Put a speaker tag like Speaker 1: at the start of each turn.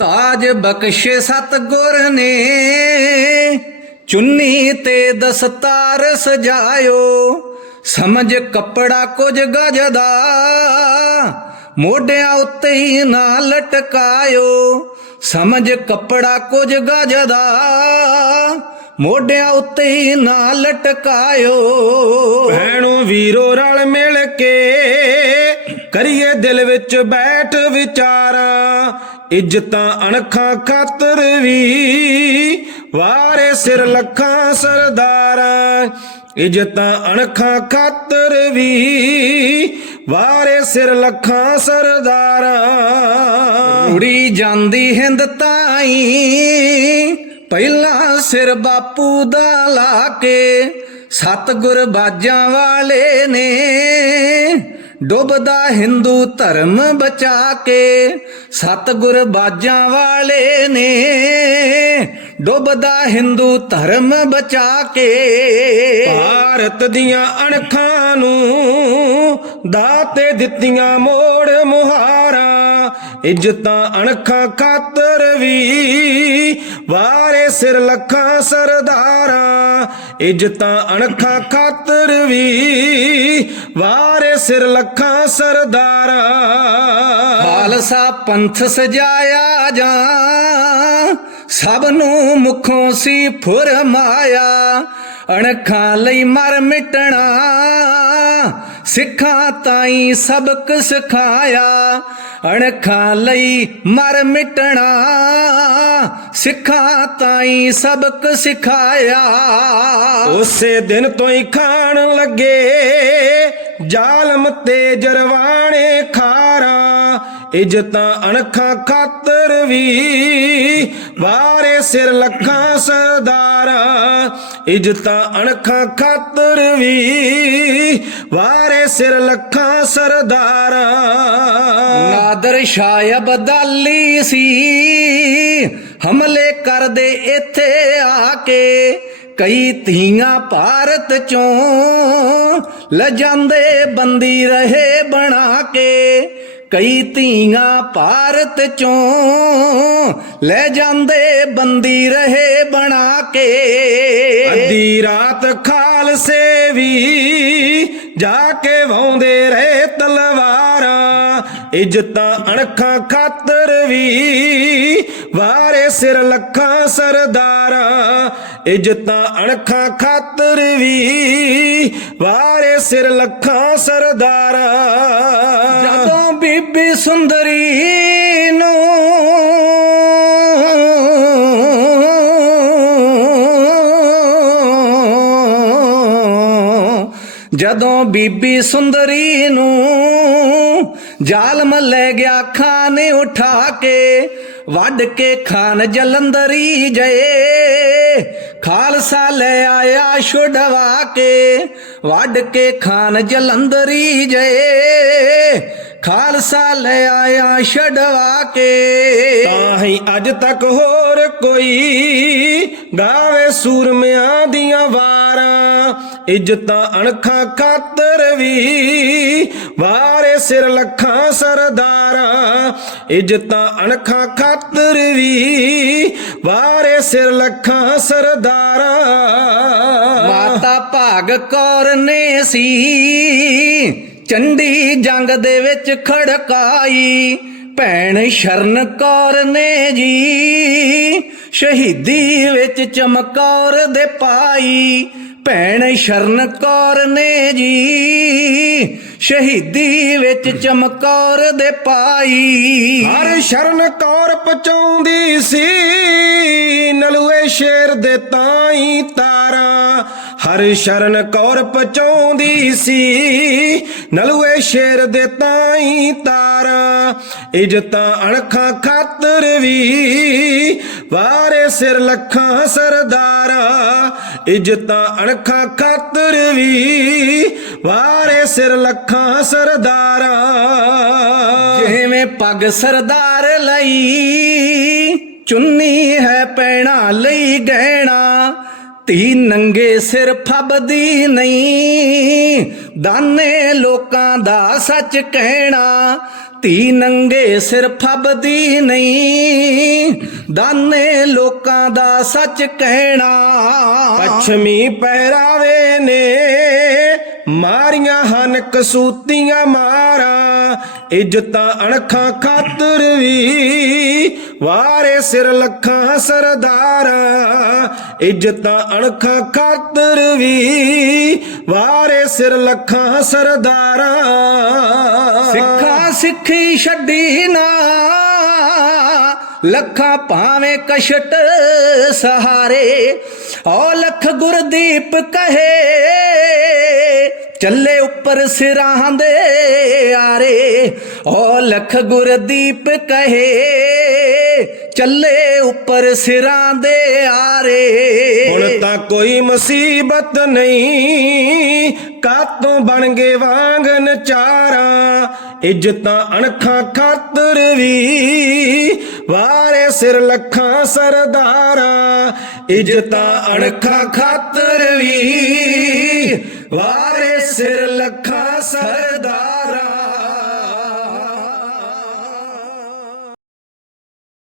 Speaker 1: ਤਾਜ ਬਖਸ਼ੇ ਸਤਗੁਰ ਨੇ, ਚੁੰਨੀ ਤੇ ਦਸਤਾਰ ਸਜਾਇਓ, ਸਮਝ ਕੱਪੜਾ ਕੁਝ ਗਜਦਾ, ਮੋਢਿਆਂ ਉੱਤੇ ਹੀ ਨਾ ਲਟਕਾਇਓ, ਸਮਝ ਕੱਪੜਾ ਕੁਝ ਗਜਦਾ, ਮੋਢਿਆਂ ਉੱਤੇ ਹੀ ਨਾ ਲਟਕਾਇਓ।
Speaker 2: ਭੈਣੋ ਵੀਰੋ ਰਲ ਮਿਲ ਕੇ ਕਰੀਏ ਦਿਲ ਵਿੱਚ ਬੈਠ ਵਿਚਾਰਾਂ ਇੱਜ਼ਤਾਂ ਅਣਖਾਂ ਖਾਤਰ ਵੀ ਵਾਰੇ ਸਿਰ ਲੱਖਾਂ ਸਰਦਾਰਾਂ। ਇੱਜ਼ਤਾਂ ਅਣਖਾਂ ਖਾਤਰ ਵੀ ਵਾਰੇ ਸਿਰ ਲੱਖਾਂ ਸਰਦਾਰਾਂ।
Speaker 1: ਉੜੀ ਜਾਂਦੀ ਹਿੰਦ ਤਾਈ, ਪਹਿਲਾਂ ਸਿਰ ਬਾਪੂ ਦਾ ਲਾ ਕੇ ਸਤਗੁਰ ਬਾਜਾਂ ਵਾਲੇ ਨੇ ਡੁੱਬਦਾ ਹਿੰਦੂ ਧਰਮ ਬਚਾ ਕੇ, ਸਤਗੁਰ ਬਾਜਾਂ ਵਾਲੇ ਨੇ। ਡੁੱਬਦਾ ਹਿੰਦੂ ਧਰਮ ਬਚਾ ਕੇ।
Speaker 2: ਭਾਰਤ ਦੀਆਂ ਅਣਖਾਂ ਨੂੰ ਦਾਤੇ ਦਿੱਤੀਆਂ ਮੋੜ ਮੁਹਾਰਾਂ, ਇੱਜ਼ਤਾਂ ਅਣਖਾਂ ਖਾਤਰ ਵੀ। ਵਾਰੇ ਸਿਰ ਲੱਖਾਂ ਸਰਦਾਰਾਂ, ਇੱਜ਼ਤਾਂ ਅਣਖਾਂ ਖਾਤਰ ਵੀ। ਵਾਰੇ ਸਿਰ ਲੱਖਾਂ ਸਰਦਾਰਾਂ।
Speaker 1: ਖਾਲਸਾ ਪੰਥ ਸਜਾਇਆ ਜਾਂ ਸਭ ਨੂੰ ਮੁਖੋਂ ਸੀ ਫੁਰਮਾਇਆ। ਅਣਖਾਂ ਲਈ ਮਰ ਮਿਟਣਾ ਸਿੱਖਾਂ ਤਾਈ ਸਬਕ ਸਿਖਾਇਆ, ਅਣਖਾਂ ਲਈ ਮਰ ਮਿਟਣਾ। ਸਿੱਖਾਂ ਤਾਈ ਸਬਕ ਸਿਖਾਇਆ।
Speaker 2: ਉਸੇ ਦਿਨ ਤੋਂ ਹੀ ਖਾਣ ਲੱਗੇ, ਜ਼ਾਲਮ ਤੇ ਜਰਵਾਣੇ ਇਜਤਾਂ ਅਣਖਾਂ ਖਾਤਰ ਵੀ ਵਾਰੇ ਸਿਰ ਲੱਖਾਂ ਸਰਦਾਰਾਂ। ਇੱਜ਼ਤਾਂ ਅਣਖਾਂ ਖਾਤਰ ਵੀ ਵਾਰੇ ਸਿਰ ਲੱਖਾਂ ਸਰਦਾਰਾਂ।
Speaker 1: ਨਾਦਰ ਸ਼ਾਹ ਅਬਦਾਲੀ ਸੀ, ਹਮਲੇ ਕਰਦੇ ਇੱਥੇ ਆ ਕੇ ਕਈ ਧੀਆਂ ਭਾਰਤ ਚੋਂ ਲਜਾਂਦੇ ਬੰਦੀ ਰਹੇ ਬਣਾ ਕੇ। ਕਈ ਧੀਆਂ ਭਾਰਤ ਚੋਂ ਲੈ ਜਾਂਦੇ ਬੰਦੀ ਰਹੇ ਬਣਾ ਕੇ।
Speaker 2: ਅੱਧੀ ਰਾਤ ਖਾਲਸੇ ਵੀ ਜਾ ਕੇ ਵਾਉਂਦੇ ਰਹੇ ਤਲਵਾਰਾਂ। ਇੱਜ਼ਤਾਂ ਅਣਖਾਂ ਖਾਤਰ ਵੀ ਵਾਰੇ ਸਿਰ ਲੱਖਾਂ ਸਰਦਾਰਾਂ। ਇੱਜ਼ਤਾਂ ਅਣਖਾਂ ਖਾਤਰ ਵੀ ਵਾਰੇ ਸਿਰ ਲੱਖਾਂ ਸਰਦਾਰਾਂ।
Speaker 1: ਬੀਬੀ ਸੁੰਦਰੀ ਨੂੰ। ਜਦੋਂ ਬੀਬੀ ਸੁੰਦਰੀ ਨੂੰ ਜ਼ਾਲਮ ਲੈ ਗਿਆ, ਖਾਨ ਉਠਾ ਕੇ ਵੱਢ ਕੇ ਖਾਨ ਜਲੰਧਰੀ ਜਏ ਖਾਲਸਾ ਲੈ ਆਇਆ ਛੁਡਵਾ ਕੇ ਵੱਢ ਕੇ ਖਾਨ ਜਲੰਧਰੀ ਜਏ ਖਾਲਸਾ ਲੈ ਆਇਆ ਛਡਵਾ ਕੇ।
Speaker 2: ਤਾਂ ਹੀ ਅੱਜ ਤੱਕ ਹੋਰ ਕੋਈ ਗਾਵੇ ਸੂਰਮਿਆਂ ਦੀਆਂ ਵਾਰਾਂ। ਇੱਜ਼ਤਾਂ ਅਣਖਾਂ ਖਾਤਰ ਵੀ ਵਾਰੇ ਸਿਰ ਲੱਖਾਂ ਸਰਦਾਰਾਂ। ਇੱਜ਼ਤਾਂ ਅਣਖਾਂ ਖਾਤਰ ਵੀ ਵਾਰੇ ਸਿਰ ਲੱਖਾਂ ਸਰਦਾਰਾਂ।
Speaker 1: ਮਾਤਾ ਭਾਗ ਕੌਰ ਨੇ ਸੀ ਚੰਡੀ ਜੰਗ ਦੇ ਵਿੱਚ ਖੜਕਾਈ, ਭੈਣ ਸ਼ਰਨ ਕੌਰ ਨੇ ਜੀ। ਸ਼ਹੀਦੀ ਵਿੱਚ ਚਮਕੌਰ ਦੇ ਪਾਈ, ਭੈਣ ਸ਼ਰਨ ਕੌਰ ਨੇ ਜੀ। ਸ਼ਹੀਦੀ ਵਿੱਚ ਚਮਕੌਰ ਦੇ ਪਾਈ।
Speaker 2: ਹਰ ਸ਼ਰਨ ਕੌਰ ਪਚਾਉਂਦੀ ਸੀ, ਨਲੂਏ ਸ਼ੇਰ ਦੇ ਤਾਈ ਤਾਰਾ ਹਰ ਸ਼ਰਨ ਕੌਰ ਪਚਾਉਂਦੀ ਸੀ। ਨਲੂਏ ਸ਼ੇਰ ਦੇ ਤਾਈ ਤਾਰਾ, ਇੱਜ਼ਤਾਂ ਅਣਖਾਂ ਖਾਤਰ ਵੀ। ਵਾਰੇ ਸਿਰ ਲੱਖਾਂ ਸਰਦਾਰਾ, ਇੱਜ਼ਤਾਂ ਅਣਖਾਂ ਖਾਤਰ ਵੀ। ਵਾਰੇ ਸਿਰ ਲੱਖਾਂ ਸਰਦਾਰਾ,
Speaker 1: ਜਿਵੇਂ ਪੱਗ ਸਰਦਾਰ ਲਈ, ਚੁੰਨੀ ਹੈ ਪੈਣਾ ਲਈ ਗਹਿਣਾ। ਧੀ ਨੰਗੇ ਸਿਰ ਫੱਬਦੀ ਨਹੀਂ। ਦਾਨੇ ਲੋਕਾਂ ਦਾ ਸੱਚ ਕਹਿਣਾ, ਧੀ ਨੰਗੇ ਸਿਰ ਫੱਬਦੀ ਨਹੀਂ। ਦਾਨੇ ਲੋਕਾਂ ਦਾ ਸੱਚ ਕਹਿਣਾ।
Speaker 2: ਪੱਛਮੀ ਪਹਿਰਾਵੇ ਨੇ ਮਾਰੀਆਂ ਹਨ ਕਸੂਤੀਆਂ ਮਾਰਾਂ ਇੱਜ਼ਤਾਂ ਅਣਖਾਂ ਖਾਤਰ ਵੀ ਵਾਰੇ ਸਿਰ ਲੱਖਾਂ ਸਰਦਾਰਾਂ, ਇੱਜ਼ਤਾਂ ਅਣਖਾਂ ਖਾਤਰ ਵੀ ਵਾਰੇ ਸਿਰ ਲੱਖਾਂ ਸਰਦਾਰਾਂ।
Speaker 1: ਸਿੱਖਾਂ ਸਿੱਖੀ ਛੱਡੀ ਨਾ, ਲੱਖਾਂ ਭਾਵੇਂ ਕਸ਼ਟ ਸਹਾਰੇ ਓ ਲਖ ਗੁਰਦੀਪ ਕਹੇ, ਚੱਲੇ ਉੱਪਰ ਸਿਰਾਂ ਦੇ ਆਰੇ ਓ ਲਖ ਗੁਰਦੀਪ ਕਹੇ, ਚੱਲੇ ਉੱਪਰ ਸਿਰਾਂ ਦੇ ਆਰੇ।
Speaker 2: ਹੁਣ ਤਾਂ ਕੋਈ ਮੁਸੀਬਤ ਨਹੀਂ ਕਾਤੋਂ ਬਣ ਗਏ ਵਾਂਗ ਨਚਾਰਾਂ ਇੱਜ਼ਤਾਂ ਅਣਖਾਂ ਖਾਤਰ ਵੀ, ਵਾਰੇ ਸਿਰ ਲੱਖਾਂ ਸਰਦਾਰਾਂ। ਇੱਜ਼ਤਾਂ ਅਣਖਾਂ ਖਾਤਰ ਵੀ, ਵਾਰੇ ਸਿਰ ਲੱਖਾਂ ਸਰਦਾਰਾਂ।